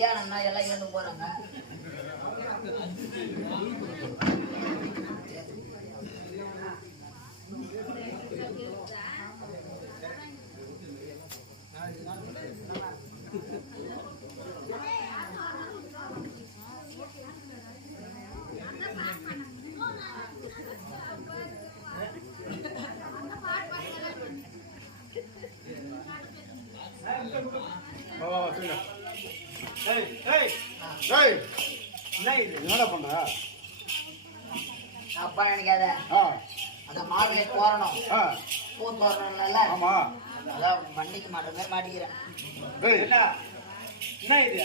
கல்யாணம்னா எல்லாம் எழுந்து போறாங்க. என்ன பண்ற? அப்பா நினைக்காத, அந்த மாடுகளை போறணும், பூ தோறணும்ல. ஆமா, அதான் வண்டிக்கு மாட்டுற மாதிரி மாட்டிக்கிறேன். என்ன இது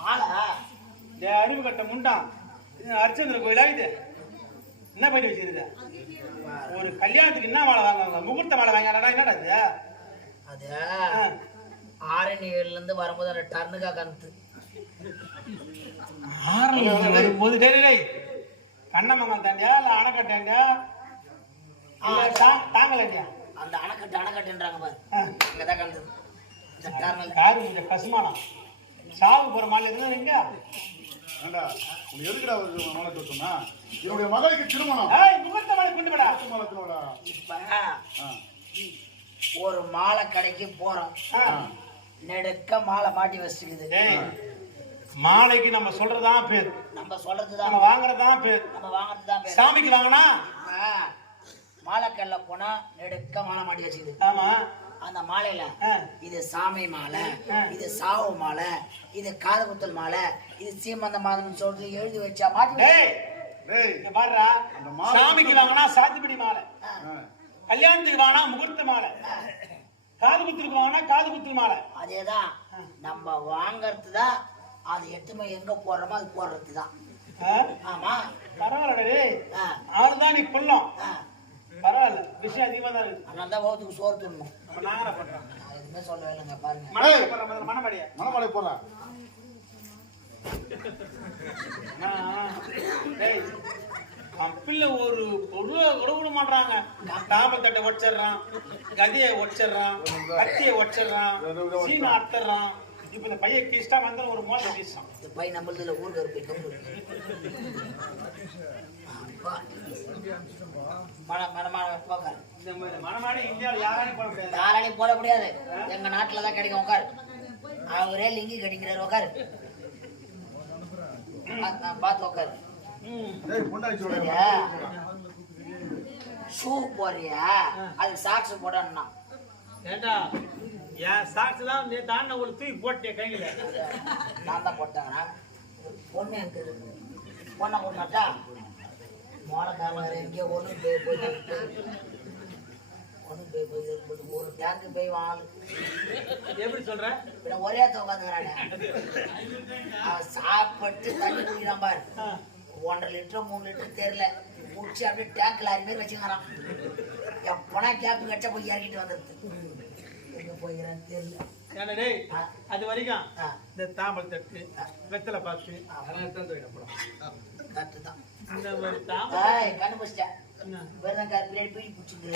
மாலை? அறிவு கட்ட முண்டான் அர்ச்சந்திர கோயிலா இது? என்ன பண்ணி வச்சிருக்க? ஒரு கல்யாணத்துக்கு என்ன மாலை வாங்குவாங்க? முகூர்த்த மாலை வாங்கினா என்னடா இது? அது ஆரணியில இருந்து வரும்போது அந்த டர்னுக்கா கந்து வரும்போது கண்ணமங்கல் தாண்டியா இல்ல அணைக்கட்டாண்டியா தாங்கலையா? அந்த அணைக்கட்டுன்றாங்க பாரு, இங்கதான் கந்து. காரு கொஞ்சம் கசுமானம் சாவு போற மாலை இருந்தா எங்க எதுக்குடா மாலை தோட்டமா? என்னுடைய மகளுக்கு திருமணம். முகூர்த்த மாலை கொண்டு போடா. இப்ப ஒரு மாலை கடைக்கு போறோம், நெடுக்க மாலை மாட்டி வச்சுக்குது. மாலைக்கு நம்ம சொல்றதுதான் பேர், நம்ம சொல்றதுதான், நம்ம வாங்குறதுதான் பேர், நம்ம வாங்குறதுதான் பேர். சாமிக்கு வாங்கினா மாலைக்கல்ல போனா நெடுக்க மாலை மாட்டி வச்சுக்குது. ஆமா, அந்த மாலையில இது சாமி மாலை, இது சாவு மாலை, இது காது குத்தல் மாலை, இது சீமந்த மாதம் சொல்றது எழுதி வச்சா மாட்டி. பாருடா, சாமிக்கு வாங்கினா சாத்துப்பிடி மாலை, கல்யாணத்துக்கு வாங்கினா முகூர்த்த மாலை, காது குத்துக்கு வாங்கினா காது குத்தல் மாலை. அதேதான் நம்ம வாங்கறதுதான், அது எட்டுமே எங்க போடுறோமோ அது போடுறதுதான். ஆமா, பரவாயில்ல. ஆளுதான் நீ கொல்லும், பரவாயில்ல, விஷயம் அதிகமா தான் இருக்கு. அதனால தான் வகுத்துக்கு சோறு தின்னும். நாங்க பண்றோம், எதுவுமே சொல்லவே இல்லைங்க. பாருங்க, மனமடை போறா. பிள்ளை ஒரு பொருளை விட மாட்டாங்க. தாமத்தட்டை உடச்சிடுறான், கதையை உடச்சிடுறான், கத்தியை உடச்சிடுறான், சீனை அறுத்துறான். இப்ப இந்த பையன் கீஸ்டா வந்தாலும் ஒரு மோசம் கீஸ்டான். இந்த பையன் நம்மளதுல ஊருக்கு போய் கம்பு மனமாடி இந்தியாவில் யாராலையும் போட முடியாது, யாராலையும் போட முடியாது. எங்க நாட்டுலதான் கிடைக்கும். உட்காரு, அவரே லிங்கி கட்டிக்கிறாரு. உட்காரு, பார்த்து உட்காரு. ஷூ போறியா? அதுக்கு சாக்ஸ் போடணும்னா ஏண்டா என் சாக்ஸ் தான் நீ தாண்ட ஒரு தூக்கி போட்டே கையில. நான் தான் போட்டாங்க. பொண்ணு எனக்கு பொண்ணை போட்டாட்டா மோளக்காரங்க எங்கேயோ ஒன்று போய் ஒரு டேங்கு போய் வாங்க. எப்படி சொல்ற? ஒரே உட்காந்துக்கிறானே, சாப்பிட்டு தண்ணி குடிக்கிறான் பாரு. 1.5 லிட்டர் 3 லிட்டர் தெரியல, குடிச்சு அப்படியே டேங்க் லாரி மாதிரி வச்சுக்கிறான். எப்பனா கேப் கட்சா போய் இறக்கிட்டு வந்துடுது. எங்க போய்கிறான்னு தெரியல. அது வரைக்கும் இந்த தாம்பல் தட்டு வெத்தலை பார்த்து கரெக்டு தான். கண்டுபிடிச்சிட்டேன். வெறும் பின்னாடி பீடி பிடிச்சிட்டு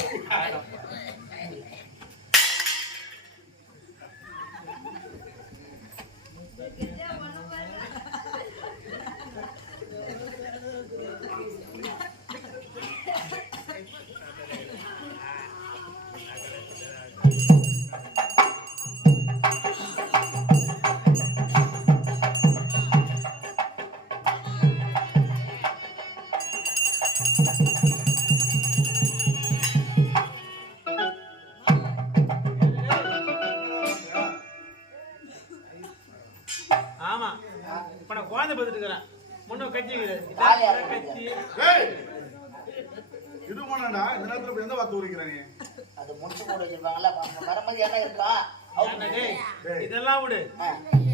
இதெல்லாம் விடு.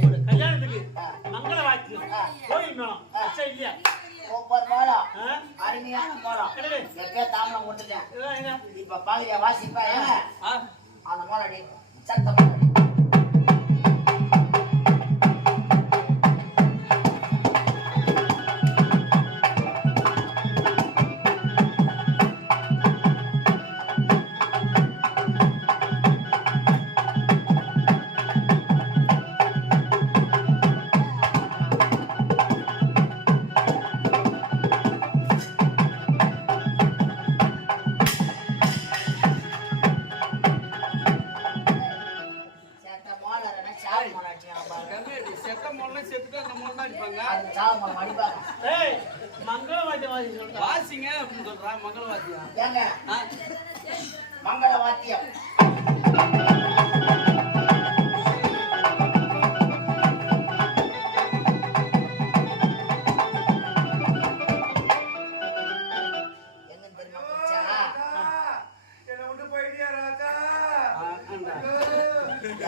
ஒரு கல்யாணத்துக்கு மங்கள வாத்தியம் கோயில் மேளம் இல்லையா? அருமையான மோளம். எப்ப தாமலம் கொடுத்துட்டேன். இப்ப பாக்குறியா வாசிப்பா? அந்த மோளடி சத்தம் அண்ணன் செத்துட்டு அந்த மூணு தான் அடிப்பாங்க. அது சாவு அடிப்பாங்க. ஏய் மங்களவாத்தியம் வாசி சொல்றா. வாசிங்க அப்படின்னு சொல்றா மங்களவாத்தியம். ஏங்க மங்கள வாத்தியம் எங்க தெரியுமா குச்சா?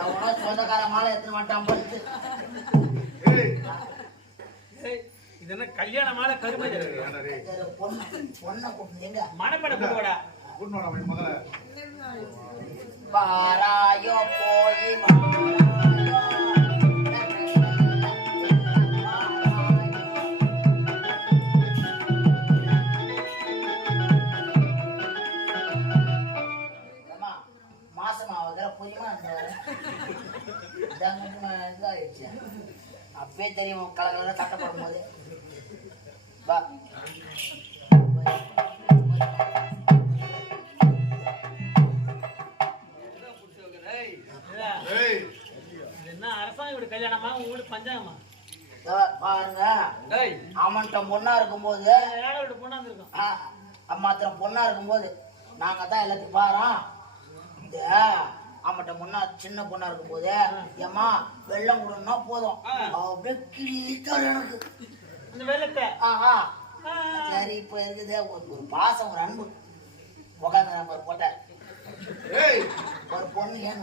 எவனோ சொந்தக்கார மாலை எடுத்துன்னு வந்துட்டான் படுத்து. ஏய் இது என்ன கல்யாண மாலை கருமதி பொண்ணை கூப்பிட்டு எங்க மணப்பட போடுவாடா. மகளை பாராயோ போய் மாசமாவதுல புரியுமா? இதாயிடுச்சு அப்பே தெரியும் கலகல சட்டை போடும் போது வா என்ன அரசாங்க வீடு கல்யாணமா உங்க வீடு பஞ்சாயமா? பாருங்க அவன்கிட்ட பொண்ணா இருக்கும்போது ஏழை வீடு பொண்ணாந்து இருக்கும். அம்மாத்திரம் பொண்ணா இருக்கும்போது நாங்க தான் எல்லாத்தையும் பாரோம். இந்த அவன்கிட்ட முன்னா சின்ன பொண்ணா இருக்கும்போது ஏமா வெள்ளம் விடணும்னா போதும் அப்படியே கிள்ளித்தாள் எனக்கு இந்த வெள்ளத்தை. சரி இப்ப இருக்குது ஒரு பாசம் ஒரு அன்பு உட்காந்து நம்ம ஒரு போட்ட ஒரு பொண்ணு ஏன்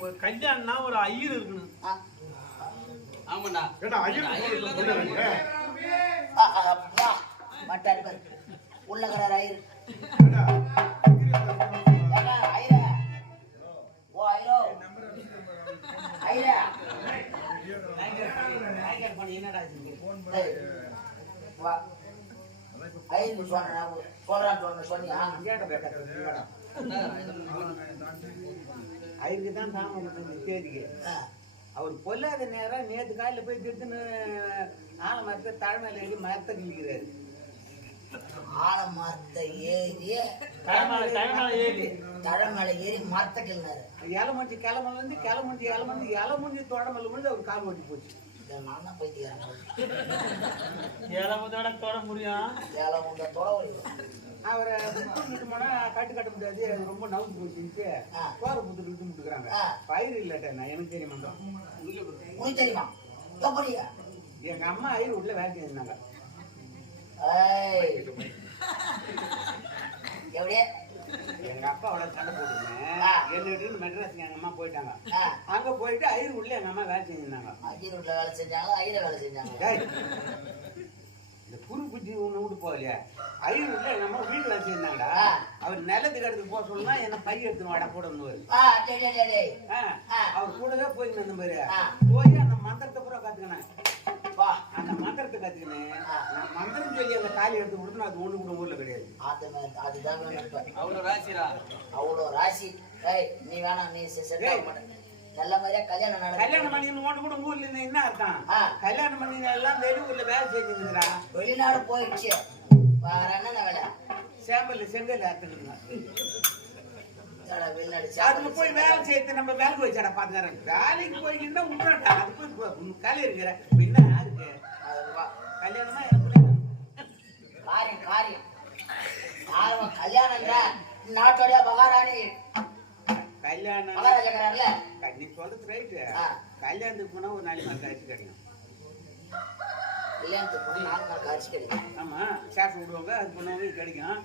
ஒரு கல்யாணம்னா ஒரு ஐயர் இருக்கணும். ஆமாண்டா மட்டா இருக்காரு உள்ளகரார் ஐயர் ஓ ஐயோ ஐயா என்னடா வா ஐயர் சொல்றான்னு சொன்னியா? ஐயருக்கு தான் தாம தேதிக்கு அவர் பொல்லாத நேரம் நேற்று காலையில் போய் திருத்துன்னு ஆளை மரத்தை தலைமையில ஏறி மரத்தை கிழிக்கிறாரு. ஆலமரத்தை ஏறி தலைமையில ஏறி மரத்தை கிள்ளாரு. இலை முடிச்சு கிளம்புலேருந்து இலை முடிஞ்சு தொடமல்ல முடிஞ்சு அவர் கால் ஓட்டி போச்சு. நான் தான் பைத்தியாரன் தொட முடியும். அவரை விட்டு போனா கட்ட முடியாது, அது ரொம்ப நவுந்து போச்சுட்டு போற புத்து விட்டு முட்டுக்கிறாங்க. பயிர் இல்லட்ட நான் எனக்கு தெரியுமா தெரியுமா? எங்க அம்மா ஐயர் உள்ள வேலை செஞ்சிருந்தாங்க. எங்க அப்பா அவ்வளோ சண்டை போட்டுருந்தேன். என்ன மெட்ராஸ் எங்க அம்மா போயிட்டாங்க. அங்க போயிட்டு ஐயர் உள்ள எங்க அம்மா வேலை செஞ்சிருந்தாங்க. ஐயர் வீட்டுல வேலை செஞ்சாங்க, ஐயர் வேலை செஞ்சாங்க. இந்த குரு புத்தி ஒண்ணு விட்டு போகலையா? ஐயர் உள்ள எங்க அம்மா வீட்டுல வேலை செஞ்சாங்கடா. அவர் நிலத்துக்கு எடுத்து போக சொல்லணும்னா என்ன பை எடுத்துன்னு வாடா கூட அவர் கூடவே போய் அந்த மாதிரி போய் அந்த மந்திரத்தை பூரா கத்துக்கினேன். அந்த மந்திரத்தை கத்துக்கினேன். நான் மந்திரம் சொல்லி அந்த காலி எடுத்து கொடுத்து அது ஒண்ணு கூட ஊர்ல கிடையாது. அதுதான் அவ்வளவு ராசிரா, அவ்வளோ ராசி. நீ வேணாம், நீ நல்ல மாதிரியா கல்யாணம் பண்ணி ஒன்று கூட ஊர்ல இருந்து என்ன அர்த்தம்? கல்யாணம் பண்ணி எல்லாம் வெளியூர்ல வேலை செஞ்சுருந்தா. வெளிநாடு போயிடுச்சு. வேற என்ன வேலை? சேம்பல்ல செங்கல் அர்த்தம் வெளிநாடு அதுல போய் வேலை செய்ய நம்ம வேலைக்கு வச்சாடா பாத்துக்காரன். வேலைக்கு போய்கிட்டா விட்டுறாண்டா. அது போய் காலி இருக்கிற என்ன இருக்கு கல்யாணமா காரியம் காரியம் கல்யாணம் நாட்டோடைய மகாராணி கல்யாணம் மகாராஜாக்கிறார்ல நீ சொல்றது ரைட்டு. கல்யாணத்துக்கு போனா ஒரு 4 நாள் காய்ச்சி கிடைக்கும். கல்யாணத்துக்கு போனா 4 நாள் காய்ச்சி கிடைக்கும். ஆமா, சேஃப் விடுவாங்க, அது பண்ணுவாங்க, கிடைக்கும்.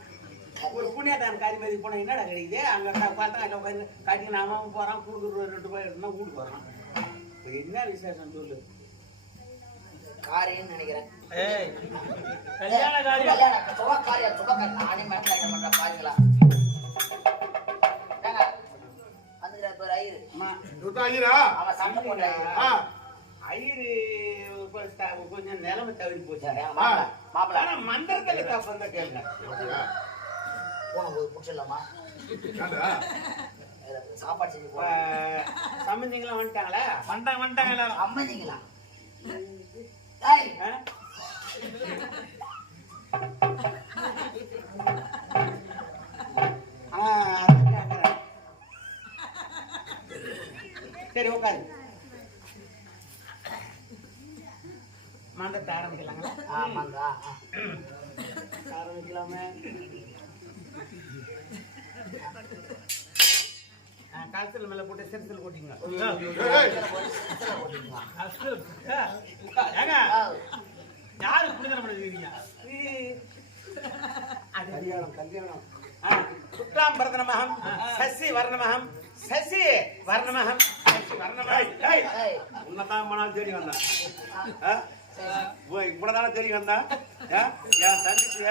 ஒரு புண்ணியதான காரியம் போனா என்னடா கிடைக்குது? அங்க பார்த்தா எல்லாம் காட்டி நாம போறான், கூடுதல் 2 ரூபாய் இருந்தா வீட்டுக்கு வரான். இப்போ என்ன விசேஷம் சொல்லு? காரியம் நினைக்கிறேன். கல்யாண காரியம் சுப காரியம் நானே மேட்ல பண்ற பாருங்களா? வந்துக்கிறார் ஐயரு. அவன் சண்டை போட்ட ஐயரு கொஞ்சம் நிலைமை தவிர போச்சு. மாப்பிள்ள ஆனா மந்திரத்துல தப்பு வந்தா கேளுங்க. போகும்போது முடிச்சிடலாமா? சாப்பாடு செஞ்சு சம்பந்திங்களாம் வந்துட்டாங்களா? வந்துட்டாங்களா? சம்பந்திங்களா? சரி உட்காரு. மண்டத்தை ஆரம்பிக்கலாங்களா? ஆமாங்க. ஆரம்பிக்கலாமே. கலத்தில் மேல போட்டு சிறுசில் போட்டீங்க. ஏங்க யாரு புனிதனம் பண்ணிருக்கீங்க? கல்யாணம் சுக்லாம் பரதனமகம் சசி வர்ணமகம் சசி வர்ணமகம் சசி வர்ணமகம். உன்னதான் மனால் தேடி வந்தான். இப்பதானே தேடி வந்தான். என் தங்கச்சிய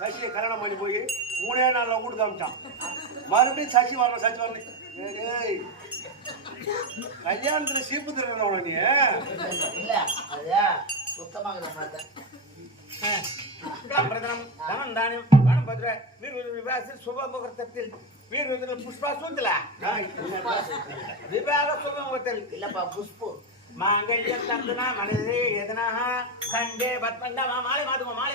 சசியை கல்யாணம் பண்ணி போய் 3 நாள்ல வீடு காமிச்சான். மறுபடியும் சசி வரணும். ஏய் கல்யாணத்துல சீப்பு திருவிழா நீ இல்ல அது சுத்தமாக பார்த்தேன். பிரதனம் தனம் தானியம் பணம் பத்ர வீர் விவாச சுபமுகூர்த்தத்தில் வீர் புஷ்பா சூந்தல விவாக சுபமுகூர்த்தத்தில் இல்லப்பா புஷ்பு மாங்கல்யம் தந்துனா மனதே எதனா கண்டே பத்மண்டா மாலை மாத்துமா.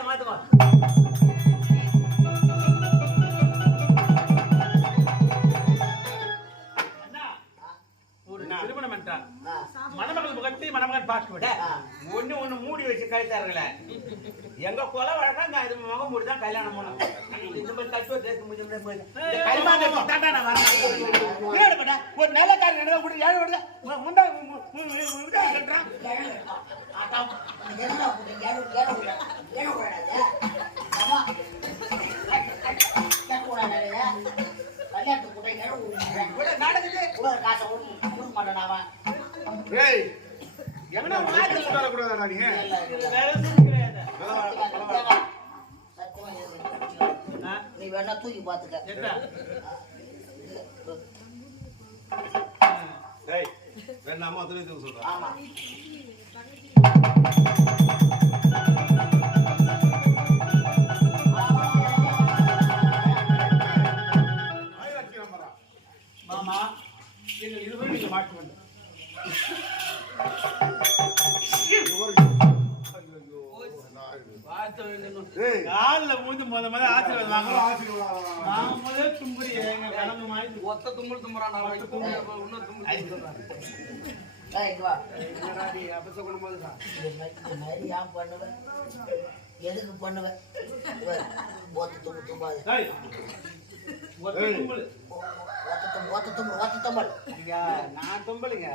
திருமணம் என்றால் மணமகள் முகத்தை மணமகன் பார்க்க விட ஒண்ணு மூடி வச்சு கழித்தார்களே. எங்க கொலை வழக்கம் இது முகம் மூடிதான் கல்யாணம் பண்ணணும். இந்த மாதிரி தத்துவ தேச ஒரு நல்ல காரியம் கூட ஏழு வருது முண்டா நீ வேணா தூக்கி பாத்துக்க. வேண்டாமா சொல்றேன். ஆமா மாமா எங்கள் இருவரும் நீங்க மாற்ற வேண்டும். காலில் மூந்து முத ஆசீர்வாதம் வாங்கலாம். நான் முதல் தும்புரி எங்க கலந்து மாதிரி ஒத்த தும்மல் தும்புறான். இன்னொரு தும்மல் அபசகுணம் ஏன் பண்ணுவேன்? எதுக்கு பண்ணுவேன்? ஒத்து தும்பு தும்பாது. நான் தும்பலுங்க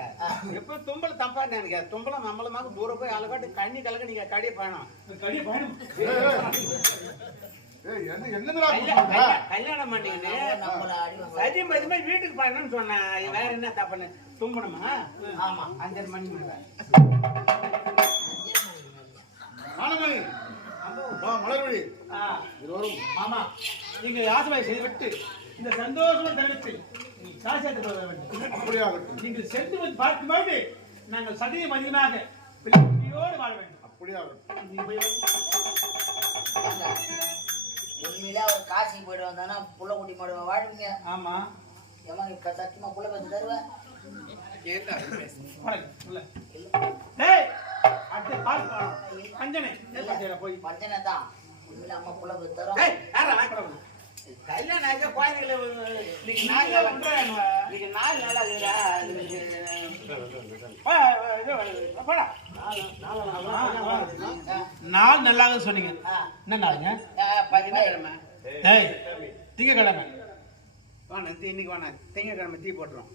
எப்ப தும்பல் தப்பா நினைக்க தும்பலம் நம்மளமாக தூரம் போய் அழகாட்டு கண்ணி கலக்க நீங்க கடிய பயணம் கல்யாணம் பண்ணீங்கன்னு சதி மதியமா வீட்டுக்கு பயணம்னு சொன்னேன். வேற என்ன தப்புன்னு தும்பணுமா? ஆமா 5 மணி மேல மலர்வழி மாமா நீங்க யாசனை செய்துவிட்டு இந்த சந்தோஷமான தருணத்தில் சாட்சியத்துக்கு வர வேண்டும். அப்படியாகட்டும். நீங்கள் சென்று வந்து பார்க்கும்போது நாங்கள் சதியும் அதிகமாக பிள்ளையோடு வாழ வேண்டும். அப்படியாகட்டும். நீங்க போய் உண்மையில அவர் காசிக்கு போயிட்டு வந்தானா புள்ள குட்டி மாடுவா வாழ்வீங்க. ஆமா ஏமா இப்ப சத்தியமா புள்ள பேச்சு தருவேன். போய் பஞ்சனை தான் உண்மையில அம்மா புள்ள பேச்சு தரும். கல்யாணம் ஆச்சா குழந்தைகளை இன்னைக்கு 4 நாளா இருக்குதா? நாள் நல்லாக சொன்னீங்க. என்ன நாளுங்க? திங்கக்கிழமை. திங்கக்கிழமை இன்னைக்கு வேணா திங்கக்கிழமை தீ போட்டுரும்.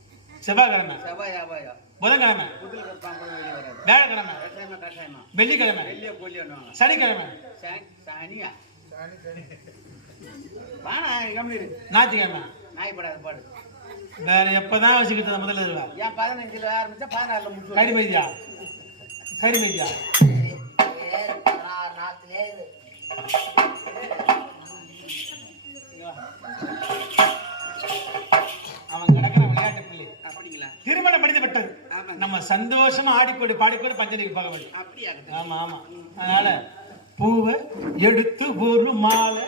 செவ்வாய்க்கிழமை செவ்வாயா புதன்கிழமை புதல் பாம்பு வெளியே வராது. வியாழக்கிழமை கட்டாயமா வெள்ளிக்கிழமை வெளியே கொல்லிடுவாங்க. சனிக்கிழமை சனியா வானா கம்மிடு ஞாயிற்றுக்கிழமை நாய்ப்படாத பாடு. வேற எப்பதான் வச்சுக்கிட்டு முதல்ல ஏன் 15 ஆரம்பிச்சா 16 முடிச்சு கரிமைதியா நாத்திலே அவன் கிடக்கிற விளையாட்டு பிள்ளை. அப்படிங்களா? திருமணம் படித்து விட்டது. நம்ம சந்தோஷமா ஆடிக்கோடி பாடிக்கோடி பஞ்சனிக்கு பார்க்க வேண்டும். அப்படியா? ஆமா அதனால பூவை எடுத்து ஒரு மாலை